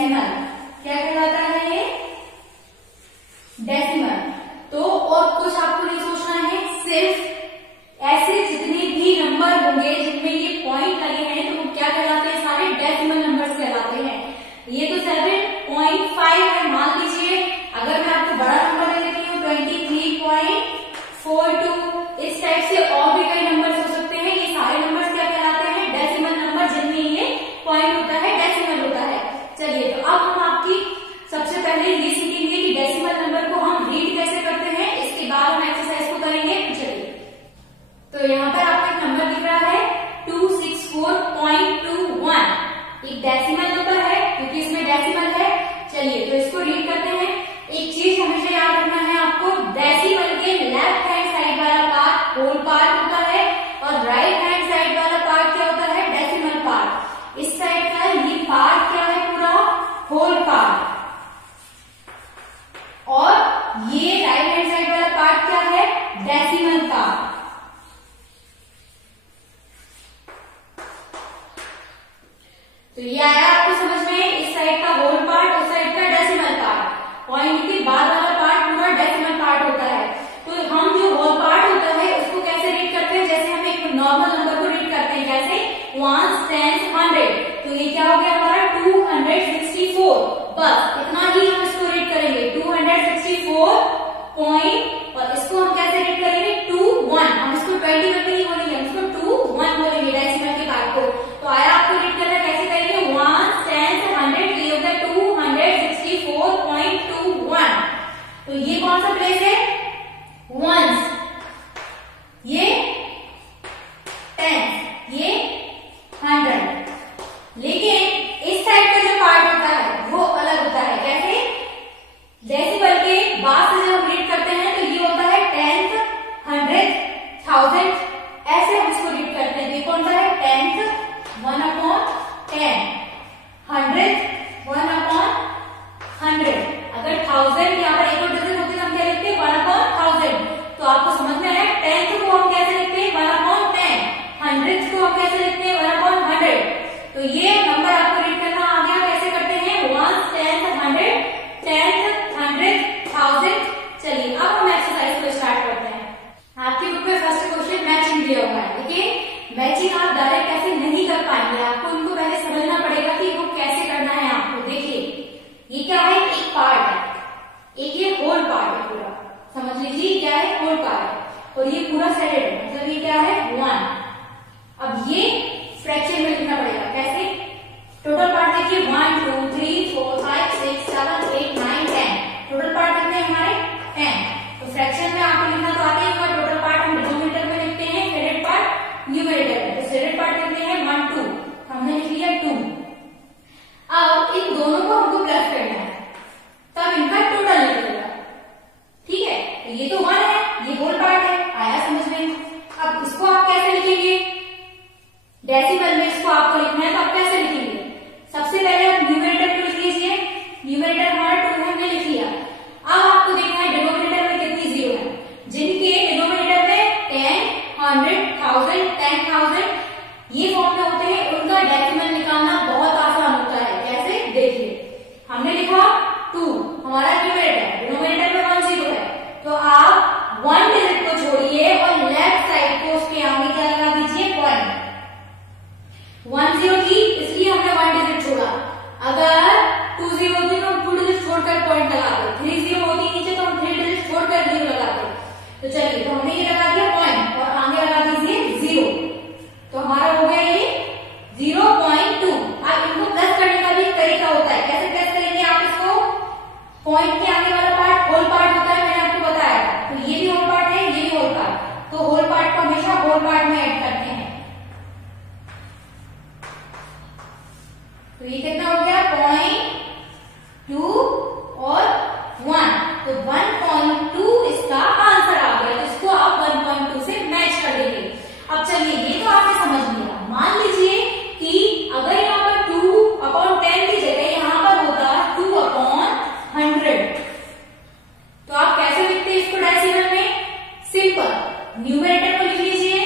Decimal. क्या कहलाता है ये? डेसिमल। तो और कुछ आपको नहीं सोचना है, सिर्फ ऐसे जितने भी नंबर होंगे जिनमें ये पॉइंट लगे हैं तो वो क्या कहलाते हैं? सारे डेसिमल नंबर्स कहलाते हैं। ये तो 7.5 है। मान लीजिए अगर मैं आपको बड़ा नंबर दे देती हूँ 23.42, इस टाइप से और भी कई नंबर्स हो सकते हैं। ये सारे नंबर्स क्या कहलाते हैं? डेसिमल नंबर, जिनमें ये पॉइंट होता है, डेसिमल होता है। चलिए, तो अब हम आपकी सबसे पहले ये सीखेंगे कि डेसिमल नंबर को हम रीड कैसे करते हैं, इसके बाद हम एक्सरसाइज को करेंगे। चलिए, तो यहाँ पर आपको एक नंबर दिख रहा है 264.21, एक डेसिमल नंबर है क्योंकि इसमें डेसिमल है। चलिए, तो इसको रीड करते हैं। एक चीज हमेशा याद रखना है आपको, डेसिमल के लेफ्ट हैंड साइड वाला पार्ट होल पार्ट होता है और राइट हैंड साइड वाला पार्ट क्या होता है? Decimal part. इस साइड का ये पार्ट क्या है? पूरा होल पार्ट। और ये राइट हैंड साइड वाला पार्ट क्या है? Decimal part. तो ये आया आपको समझ में? इस साइड का होल पार्ट, उस साइड का डेसिमल पार्ट। पॉइंट के बाद वाला पार्ट पूरा डेसिमल पार्ट होता है। तो हम जो होल पार्ट होता है उसको कैसे रीड करते हैं? जैसे हम एक नॉर्मल नंबर को रीड करते हैं, कैसे? 1, 10, 100। तो ये क्या हो गया हमारा? 264। बस इतना ही हम इसको रीड करेंगे, 264 पॉइंट। और इसको हम कैसे रीड करेंगे? 21। हम इसको 21 पे नहीं बोलेंगे, हम इसको 21 बोलेंगे डेसिमल के पार्ट को। तो आया आपको रीड करना कैसे करेंगे? 1, 10, 100, तो ये होता है 264.21। तो ये कौन सा प्लेस है? वंस, ये 10, ये 100। लेकिन इस साइड का जो पार्ट होता है वो अलग होता है। कैसे? डेसिमल के बाद से जब हम रीड करते हैं तो ये होता है 10th, 100th, 1000, ऐसे हम इसको रीड करते हैं। ये कौन सा है? 10th 1/10, 100th 1/100। अगर 1000 यहाँ पर एक और डिजिट होती है तो हम क्या लिखते हैं? 1/1000। तो आपको समझ में आया? 10th को हम कैसे लिखते हैं? 1/10। 100th को हम कैसे लिखते हैं? 1/100। तो ये नंबर आपको रीड करना आ गया। कैसे करते हैं? 1, 10, 100, 10, 100, 1000। चलिए, अब हम एक्सरसाइज को स्टार्ट करते हैं। आपकी बुक में फर्स्ट क्वेश्चन मैचिंग दिया हुआ है, लेकिन मैचिंग आप डायरेक्ट ऐसे नहीं कर पाएंगे। आपको इनको पहले समझना पड़ेगा कि वो कैसे करना है आपको। देखिए, ये क्या है? एक पार्ट है, एक ये होल पार्ट है पूरा। समझ लीजिए क्या है? Whole part. और ये पूरा सेटेड है, मतलब ये क्या है? 1। अब ये फ्रैक्शन में लिखना पड़ेगा। कैसे? टोटल पार्ट देखिए 1, 2, 3, 4, 5, 6, 7, 8, 9, 10। टोटल पार्ट कितने हैं हमारे? 10। तो फ्रैक्शन में आपको लिखना तो आता ही होगा। टोटल पार्ट हम डिनोमिनेटर में लिखते हैं, शेडेड पार्ट न्यूमरेटर में। तो शेडेड पार्ट कितने हैं? 1, 2। हमने लिख लिया 2। अब इन दोनों को हमको प्लस करना है, तब इनका टोटल निकलेगा। ठीक है? तो ये तो 1 है, ये होल पार्ट है। आया समझ में? अब इसको आप कैसे लिखेंगे? डेसिमल में इसको आपको लिखना है तो आप कैसे लिखेंगे? सबसे पहले आप न्यूमरेटर को लिख लीजिए। न्यूमरेटर हमारा 2 हमने लिख लिया। अब आपको देखना है डिनोमिनेटर में कितनी जीरो है। जिनके डिनोमिनेटर में 10, 100, 1000, 10,000 ये फॉर्म में होते हैं, उनका डेसिमल निकालना बहुत आसान होता है। कैसे? देखिए, हमने लिखा 2, हमारा न्यूमरेटर, डिनोमिनेटर में 1 0 है। तो आप 1 डिजिट को छोड़िए और लेफ्ट साइड को उसके आगे क्या लगा दीजिए? पॉइंट। 1 0 थी इसलिए हमने 1 डिजिट छोड़ा। अगर 2 0 होती तो हम 2 डिजिट छोड़कर पॉइंट लगाते। 3 0 होती नीचे तो हम 3 डिजिट छोड़कर 0 लगाते। तो चलिए, तो हमने ये लगा दिया पॉइंट और आगे लगा दीजिए 0। तो हमारा हो गया ये 0.2। अब इनको प्लस करने का भी एक तरीका होता है। कैसे प्लस करेंगे आप इसको? पॉइंट के आगे वाला पार्ट होल पार्ट होता है, मैंने आपको बताया। तो ये भी होल पार्ट है, ये भी होल पार्ट। तो होल पार्ट को हमेशा होल पार्ट में ऐड करते हैं। तो ये कितना हो गया? 0.2 और 1। तो 1.2 इसका आंसर आ गया। तो इसको आप 1.2 से मैच कर देंगे। अब चलिए, ये तो आपने समझ लिया। मान लीजिए कि अगर यहाँ पर 2/10 की जगह यहाँ पर होता 2/100, तो आप कैसे लिखते हैं इसको डेसिमल में? सिंपल, न्यूमरेटर को लिख लीजिए।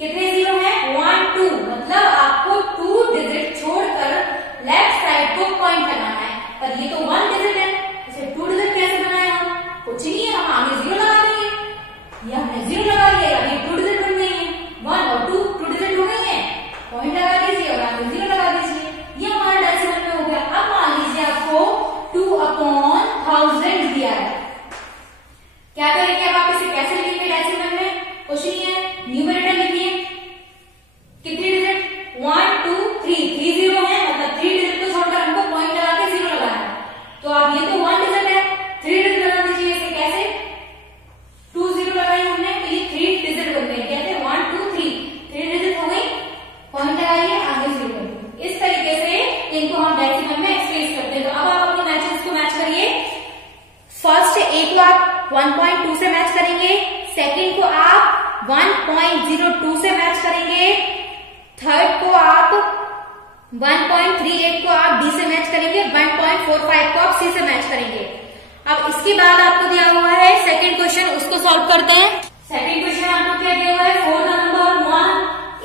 कितने जीरो है? 1, 2। मतलब आपको 2 डिजिट छोड़कर लेफ्ट साइड को पॉइंट 1.2 से मैच करेंगे, सेकंड को आप 1.02 से मैच करेंगे, थर्ड को आप 1.38 को आप डी से मैच करेंगे, 1.45 को आप सी से मैच करेंगे। अब इसके बाद आपको दिया हुआ है सेकंड क्वेश्चन, उसको सॉल्व करते हैं। सेकंड क्वेश्चन आपको क्या दिया हुआ है, four number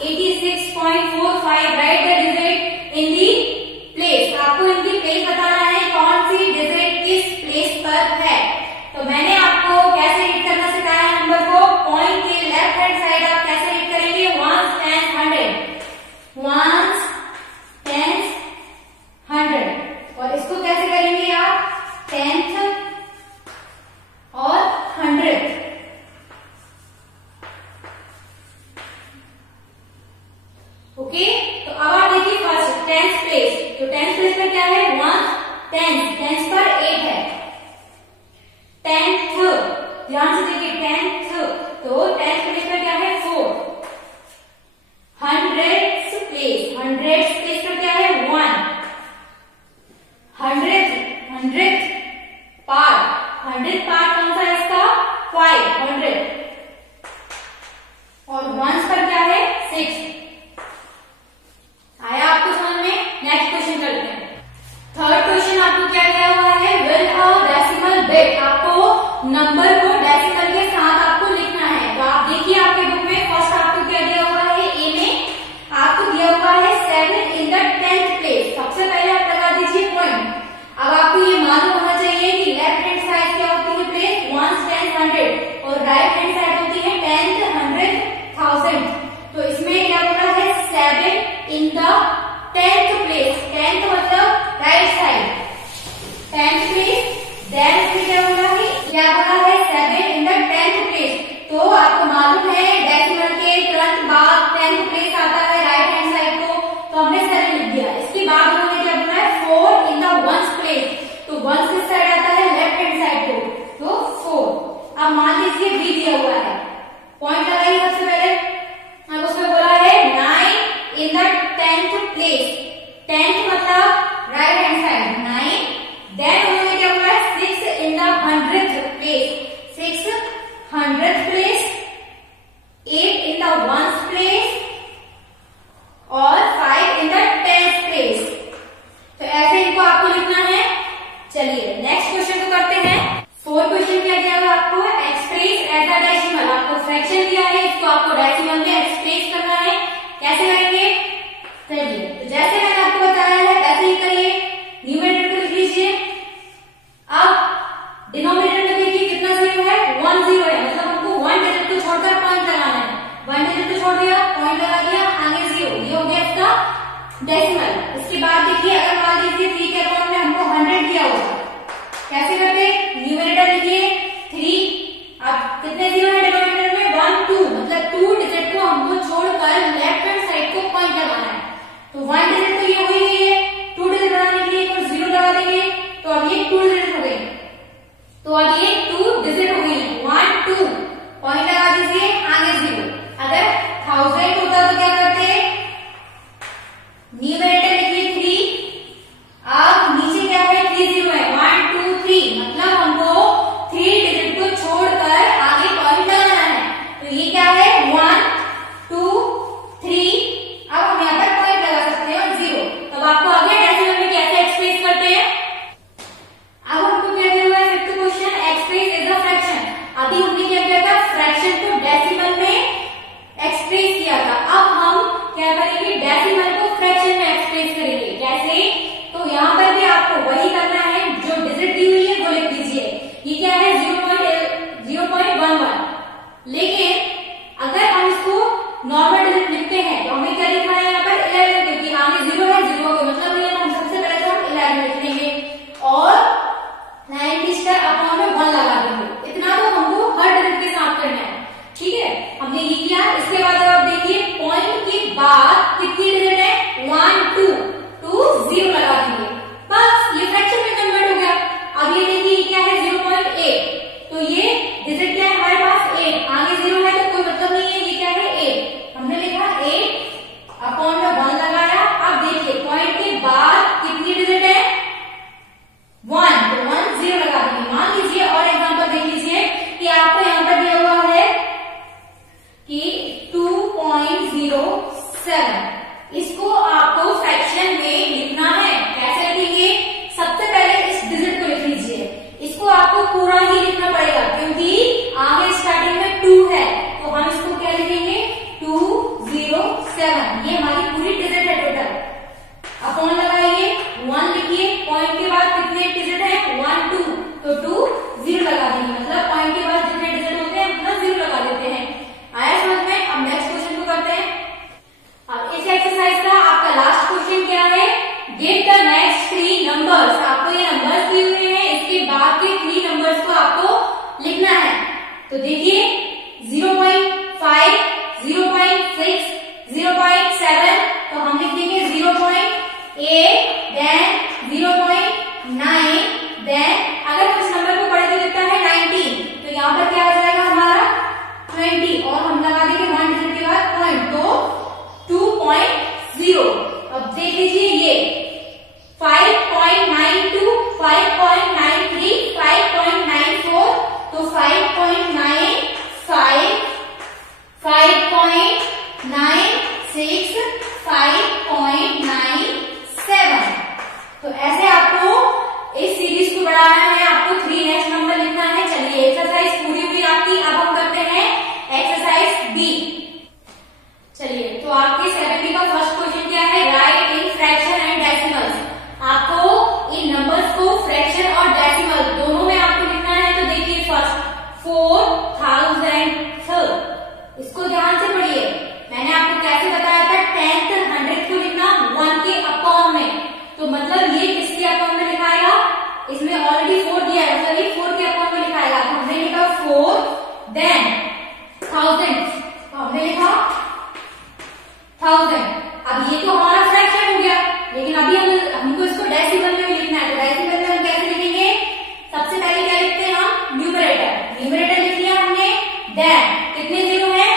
186.45 right the digit in the place. आपको इनकी प्लेस बताना है, कौन सी डिजिट किस प्लेस पर है। तो मैंने आपको कैसे रीड करना सिखाया है नंबर को, पॉइंट के लेफ्ट हैंड साइड आप कैसे रीड करेंगे, ones, tens, hundred, ones, tens, hundred. और इसको कैसे करेंगे आप, टेंथ और 100। ओके, तो अब आप देखिए फर्स्ट टेंथ प्लेस। तो टेंथ प्लेस पर क्या है, 1 टेंथ, टेंथ पर 8 है। टेंथ, ध्यान से देखिए टेंथ, तो टेंथ प्लेस पर क्या है, 4। हंड्रेड्स प्लेस, हंड्रेड्स प्लेस पर क्या है, 1। हंड्रेड पार्ट, 100 पार्ट कौन सा है इसका, 500। और वंस पर क्या है, 6। आया आपको समझ में। नेक्स्ट क्वेश्चन करते हैं। थर्ड क्वेश्चन आपको क्या दिया हुआ है, विल अ डेसिमल बिट। आपको नंबर को डेसिमल के साथ आपको लिखना है। तो आप देखिए आपके बुक में फर्स्ट आपको क्या दिया हुआ है, ए में आपको दिया हुआ है 7 इन द 10th प्लेस। सबसे पहले आप लगा दीजिए पॉइंट। अब आपको ये मालूम होना चाहिए कि लेफ्ट हैंड साइड क्या होती है प्लेस, 1, 10, 100, और राइट हैंड साइड होती है 10, 100, 1000। तो इसमें क्या बोला है, 7 in the 10th place. 10th मतलब right side, 10th place. Then इसमें क्या बोला है 7 इन द 10th प्लेस। तो आपको मालूम है डेसिमल के तुरंत बाद 10th प्लेस आता है राइट हैंड साइड को, तो हमने 7 लिख दिया। इसके बाद उन्होंने क्या बोला है, 4 इन द 1st प्लेस। तो 1 किस साइड आता है, लेफ्ट हैंड साइड को, तो 4। अब मान लीजिए बी दिया हुआ है, पॉइंट लगाइए सबसे पहले। अब उसमें बोला है 9 in the 10th place. 10th मतलब राइट हैंड साइड, 9। देन उन्होंने क्या बोला है, 6 in the 100th place, 6 100th place, 8 in the 1st place, और 5 इन द 10th प्लेस। तो ऐसे इनको आपको लिखना है। चलिए नेक्स्ट क्वेश्चन को करते हैं। फोर्थ क्वेश्चन क्या दिया हुआ आपको, एक्सप्रेस एज अ डेसिमल। आपको फ्रैक्शन दिया है, इसको आपको डेसिमल में एक्सप्रेस करना है। कैसे करेंगे, चलिए तो जैसे मैंने आपको बताया है वैसे ही करिए। न्यूमरेटर को लिख लीजिए। अब डिनोमिनेटर में देखिए कितना 0 है, 1 0 है, मतलब हमको 1 डिजिट को छोड़कर पॉइंट लगाना है। 1 डिजिट को छोड़ दिया, पॉइंट लगा दिया, आगे 0, ये हो गया इसका डेसिमल। इसके बाद देखिए अगर मान लीजिए 3 के अकाउंट में हमको 100 दिया होगा, कैसे करते, न्यूमरेटर लिखिए 3। अब कितने 0 है डिनोमिनेटर में, 1 2, मतलब 2 डिजिट को हमको छोड़कर लेफ्ट हैंड साइड को पॉइंट लगाना है। तो 1 डिजिट तो ये हो ही गई है, 2 डिजिट बनाने के लिए तो 0 लगा देंगे, तो अब ये 2 डिजिट हो गई। तो अब ये 2 डिजिट हो गई, 1 2, पॉइंट लगा दीजिए, आगे 0। अगर 1000 होता तो क्या करते, न्यूमरेटर लिखिए 3। अब नीचे क्या है, 3 0 है, 1 2 3, मतलब हमको 3 डिजिट को छोड़कर आगे पॉइंट लगाना है। तो ये क्या है, 1 2 3। अब हम यहाँ पर पॉइंट लगा सकते हैं और 0। तब आपको आगे डेसिमल में कैसे एक्सप्रेस करते हैं। अब हमको क्या दिया हुआ है, fifth question, express as a fraction. अभी हमने क्या किया था, फ्रैक्शन को डेसिमल में एक्सप्रेस किया था। अब हम क्या करेंगे, डेसिमल को फ्रैक्शन में एक्सप्रेस करेंगे। कैसे, तो यहाँ पर भी आपको वही करना है, जो डिजिट दी हुई है वो लिख दीजिए। ये क्या है, 0.11। लेकिन अगर हम इसको नॉर्मल डिजिट लिखते हैं तो हमें क्या लिखना है यहाँ पर, 11, क्योंकि आगे 0 है, 0 का मतलब नहीं है, हम सबसे पहले तो हम 11 लिख लेंगे और 90 अपॉन में 1 लगा देंगे। इतना तो हमको हर डिजिट के साथ करना है, ठीक है। हमने ये किया। इसके बाद आप देखिए पॉइंट के बाद कितनी डिजिट है, 1 2 2 0 लगा देंगे, बस ये फ्रैक्शन में कन्वर्ट हो गया। अब ये देखिए क्या है, 0.8। तो ये डिजिट क्या है हमारे पास, 8, आगे 0 लास्ट क्वेश्चन क्या है, गेट द नेक्स्ट 3 नंबर्स। आपको ये नंबर्स दिए हुए हैं, इसके बाद के 3 नंबर्स को आपको लिखना है। तो देखिए 0.5, 0.6, 0.7, तो हम लिख देंगे 0.8, देन 0.9, देन अगर कुछ नंबर को पढ़े तो लिखता है 19, तो यहाँ पर क्या हो जाएगा हमारा 20, और हम लगा देंगे 1 डिजिट के बाद पॉइंट, तो 2.0। अब देख लीजिए ये 5.92, 5.93, 5.94, तो 5.95, 5.96, 5.97। तो ऐसे आपको इस सीरीज को बढ़ाना है, आपको 3 नेक्स्ट नंबर लिखना है। चलिए एक्सरसाइज पूरी हुई आपकी, अब हम करते हैं एक्सरसाइज बी। चलिए तो आपके 7 का फर्स्ट क्वेश्चन क्या है, right in fraction and decimals. आपको इन नंबर्स को फ्रैक्शन और डेसिमल दोनों में आपको लिखना है। तो देखिए फर्स्ट 4000, इसको ध्यान से पढ़िए। मैंने आपको कैसे बताया था, 10th 100th को लिखना 1 के अपॉन में, तो मतलब ये किसके अपॉन में लिखाएगा, इसमें ऑलरेडी 4 दिया है, मतलब ये 4 के अपॉन में लिखाएगा। तो हमने लिखा 4, देन 1000, तो हमने लिखा 1000। अब ये तो हमारा फ्रैक्शन हो गया, लेकिन अभी हमको इसको डेसिमल में भी लिखना है। तो डेसिमल में हम कैसे लिखेंगे, सबसे पहले क्या लिखते हैं हम, न्यूमरेटर। न्यूमरेटर लिख लिया हमने, देन कितने जीरो है,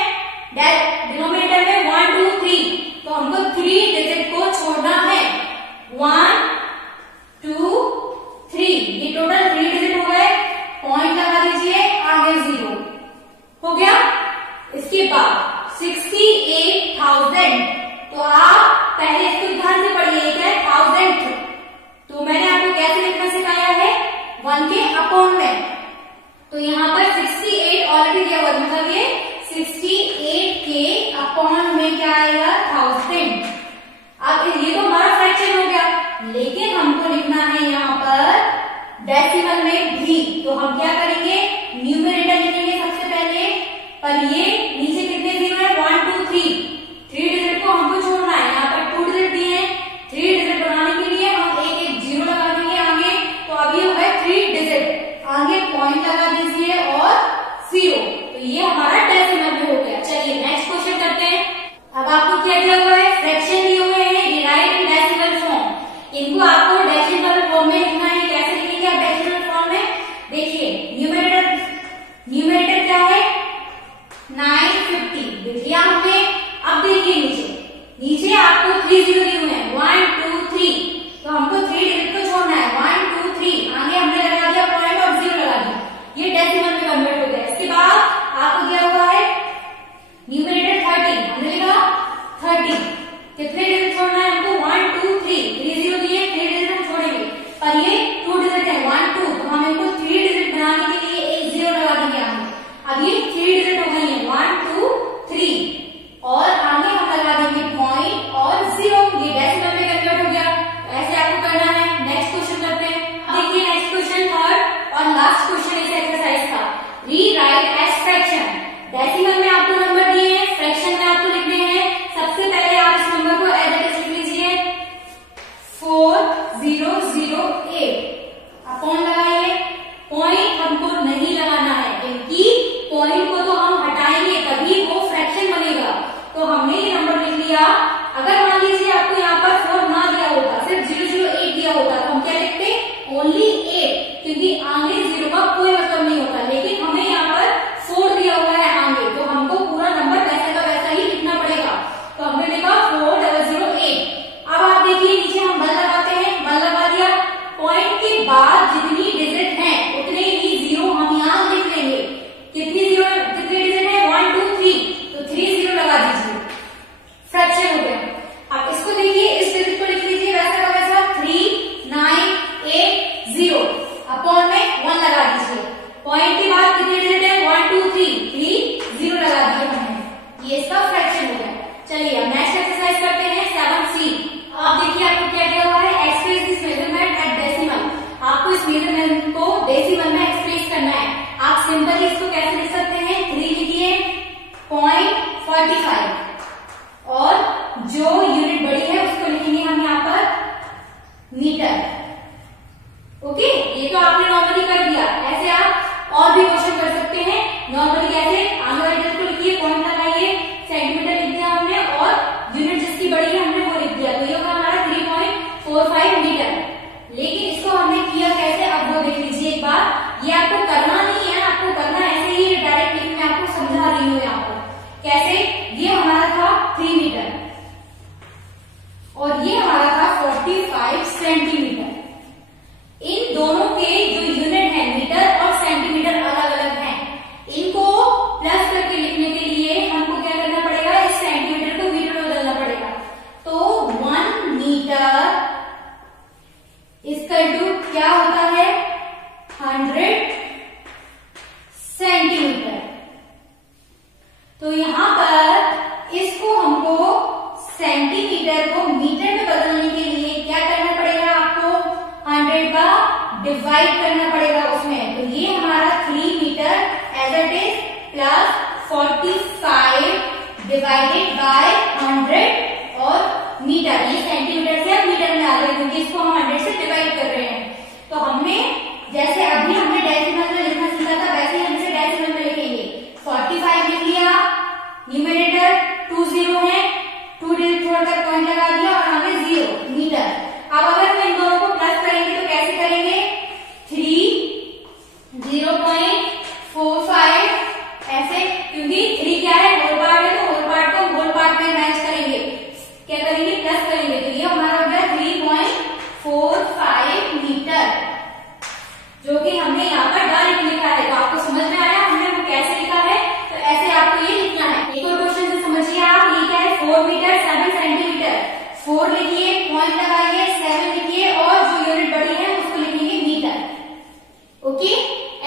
डिनोमिनेटर में 1 2 3, तो हमको 3 डिजिट को छोड़ना है, 1 2 3, ये टोटल 3 डिजिट हो गए। पॉइंट लगा दीजिए, आगे 0 हो गया। इसके बाद 68,000, तो आप पहले इसको ध्यान से पढ़िए, क्या है 1000th, तो मैंने आपको कैसे लिखना सिखाया है, 1 के अपॉन में। तो यहाँ पर 68 ऑलरेडी दिया हुआ, मतलब ये 68 के अपॉन में क्या आएगा, 1000। अब ये तो हमारा फ्रैक्शन हो गया, लेकिन हमको लिखना है यहाँ पर डेसिमल में भी। तो हम क्या करेंगे, न्यूमरेटर लिखेंगे सबसे पहले, पर ये नीचे कितने जीरो है, 1 2 3, 3 डिजिट को हमको छोड़ना है। यहाँ पर 2 डिजिट दिए हैं, 3 डिजिट बनाने के लिए हम एक जीरो लगा देंगे आगे, तो अभी हो गया 3 डिजिट, आगे पॉइंट लगा दीजिए और 0, तो ये हमारा डेसिमल में हो गया। चलिए नेक्स्ट क्वेश्चन करते हैं। अब आपको क्या दिया हुआ है, फ्रैक्शन दिए हुए हैं, राइट इन डेसिमल फॉर्म। इनको आपको डेसिमल फॉर्म में लिखना है। कैसे लिखेंगे आप डेसिमल फॉर्म में, देखिए न्यूमरेटर क्या है, 950 लिख लिया हमने। अब देखिए नीचे आपको 3 जीरो दिए हुए हैं, 1 2 3, तो हमको 3 डिजिट को छोड़ना है, 1 2 3, आगे हमने लगा दिया पॉइंट और 0 लगा दिया, ये डेसिमल में कन्वर्ट हो गया। इसके बाद आपको दिया हुआ है न्यूमरेटर 30, हमने लिखा 30, कितने डिजिट छोड़ना है हमको, 1 2 3, 3 जीरो दिए, 3 डिजिट हम छोड़ेंगे, पर ये 2 डिजिट है, 1 2, तो हम इनको 3 डिजिट बनाने के लिए एक 0 लगा देंगे आगे। अब ये 3 डिजिट हो गई है, 1 2 3, और आगे हम लगा देंगे पॉइंट और 0, ये डेसिमल में कन्वर्ट हो गया। ऐसे आपको करना है। नेक्स्ट क्वेश्चन करते हैं। देखिए नेक्स्ट क्वेश्चन थर्ड और लास्ट क्वेश्चन इस एक्सरसाइज का, रीराइट एज फ्रैक्शन। डेसिमल में आपको नंबर दिए हैं, फ्रैक्शन में आपको लिखने हैं। सबसे पहले आप इस नंबर को एज इट इज लिख लीजिए, 4008, अपॉन लगाइए। पॉइंट हमको नहीं लगाना है, क्योंकि पॉइंट को तो हम हटाएंगे तभी वो फ्रैक्शन बनेगा। तो हमने ये नंबर लिख लिया। अगर मान लीजिए आपको यहाँ पर 4 ना दिया होता, सिर्फ 008 दिया होता, तो हम क्या लिखते, ओनली 8, क्योंकि आगे 0 का कोई मतलब नहीं होता। लेकिन हमें यहाँ पर 4 दिया हुआ है आगे, तो हमको पूरा नंबर वैसे का वैसा ही लिखना पड़ेगा। तो हमने लिखा 4008। अब आप देखिए नीचे हम 1 लगाते हैं, 1 लगा दिया, पॉइंट के बाद जितनी डिजिट है उतने ही 0 हम यहाँ लिख लेंगे। कितनी डिजिट है, 1 2 3, तो 3 0 लगा दीजिए, फ्रैक्शन हो गया। अब इसको देखिए, इस डिजिट को लिख लीजिए वैसा का वैसा, 3980, अपॉन में 1 लगा दीजिए। पॉइंट के बाद कितने डिजिट है, 1 2 3, 3 0 लगा दिए हमने, ये इसका फ्रैक्शन हो गया। चलिए अब नेक्स्ट एक्सरसाइज करते हैं 7C। आप देखिए आपको क्या दिया हुआ है, express this measurement at decimal. आपको इस मेजरमेंट को डेसिमल में एक्सप्रेस करना है। आप सिंपली इसको कैसे लिख सकते हैं, 3 लिखिए, 0.45, और जो यूनिट बड़ी है उसको लिखेंगे कैसे? ये हमारा था 3 मीटर और ये हमारा था 45 सेंटीमीटर। इन दोनों के जो यूनिट है मीटर और सेंटीमीटर अलग अलग हैं। इनको प्लस करके लिखने के लिए हमको क्या करना पड़ेगा? इस सेंटीमीटर को मीटर में बदलना पड़ेगा। तो 1 मीटर इक्वल टू क्या होता है? 100 सेंटीमीटर। तो यहां पर इसको हमको सेंटीमीटर को मीटर में बदलने के लिए क्या करना पड़ेगा? आपको 100 का डिवाइड करना पड़ेगा उसमें। तो ये हमारा 3 metre as it is plus 45 divided by 100 और मीटर। ये सेंटीमीटर से अब मीटर में आ गए क्योंकि इसको हम 100 से डिवाइड कर रहे हैं। तो हमने जैसे अभी हमने डेसिमल में लिखना सीखा था वैसे ही हम इसे डेसिमल में लिखेंगे। 45 लिख लिया, न्यूमरेटर 20 है, 2 डिजिट छोड़कर पॉइंट लगा दिया और आगे 0 मीटर। अब अगर हम इन दोनों को प्लस करेंगे तो कैसे करेंगे? 3 0.45 ऐसे, क्योंकि 3 क्या है? होल पार्ट है, तो होल पार्ट को होल पार्ट में मैच करेंगे। क्या करेंगे? प्लस करेंगे। तो ये हमारा हो गया 3.45 मीटर, जो कि हमने यहाँ पर डायरेक्ट लिखा है। तो आपको समझ में आया हमने वो कैसे लिखा है? तो ऐसे आपको ये लिखना है। एक और क्वेश्चन से समझिए आप। ये क्या है? 4 मीटर 7 सेंटीमीटर। 4 लिखिए, पॉइंट लगाइए, 7 लिखिए और जो यूनिट बड़ी है उसको लिखेंगे मीटर। ओके,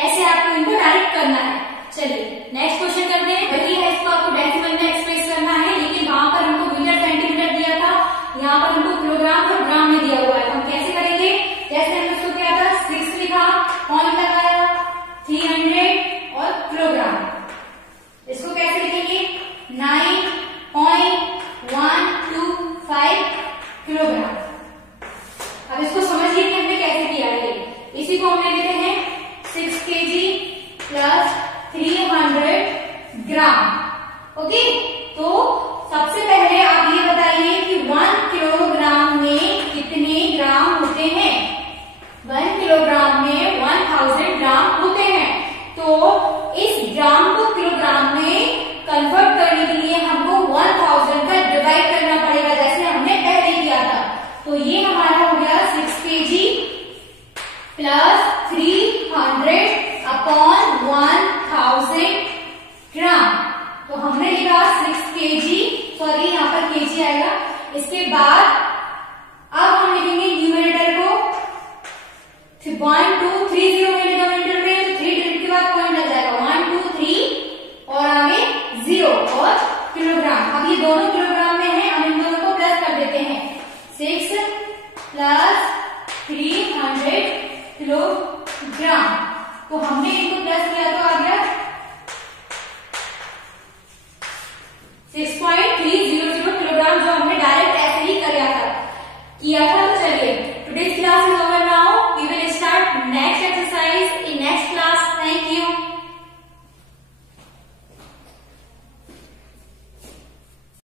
ऐसे आपको इनको डायरेक्ट करना है। चलिए नेक्स्ट क्वेश्चन करते हैं। वही है, इसको आपको डेसिमल में एक्सप्रेस करना है, लेकिन वहां पर हमको मीटर सेंटीमीटर दिया था, यहाँ पर हमको किलोग्राम और ग्राम में दिया हुआ है। हम कैसे करेंगे? जैसे हमने उसको क्या था? 6 लिखा, पॉइंट लगाया, 300 और किलोग्राम। इसको कैसे लिखेंगे? 9.125 किलोग्राम। अब इसको समझिए कि हमने कैसे किया है। इसी को हमने लिखे हैं 6 kg प्लस 300 ग्राम। ओके, तो सबसे पहले आप ये बताइए कि 1 किलोग्राम में कितने ग्राम होते हैं? 1 किलोग्राम में 1000 ग्राम होते हैं। तो इस ग्राम को किलोग्राम में कन्वर्ट करने के लिए हमको 1000 का डिवाइड करना पड़ेगा, जैसे हमने पहले किया था। तो ये हमारा हो गया 6 kg प्लस 300 अपॉन 1000 ग्राम। तो हमने लिखा 6 kg, सॉरी यहाँ पर kg आएगा। इसके बाद अब हम लिखेंगे न्यूमरेटर को 1 2 3 0 में डिनोमिनेटर में, तो 3 डिजिट के बाद पॉइंट लग जाएगा, 1 2 3 और आगे 0 और किलोग्राम। अब ये दोनों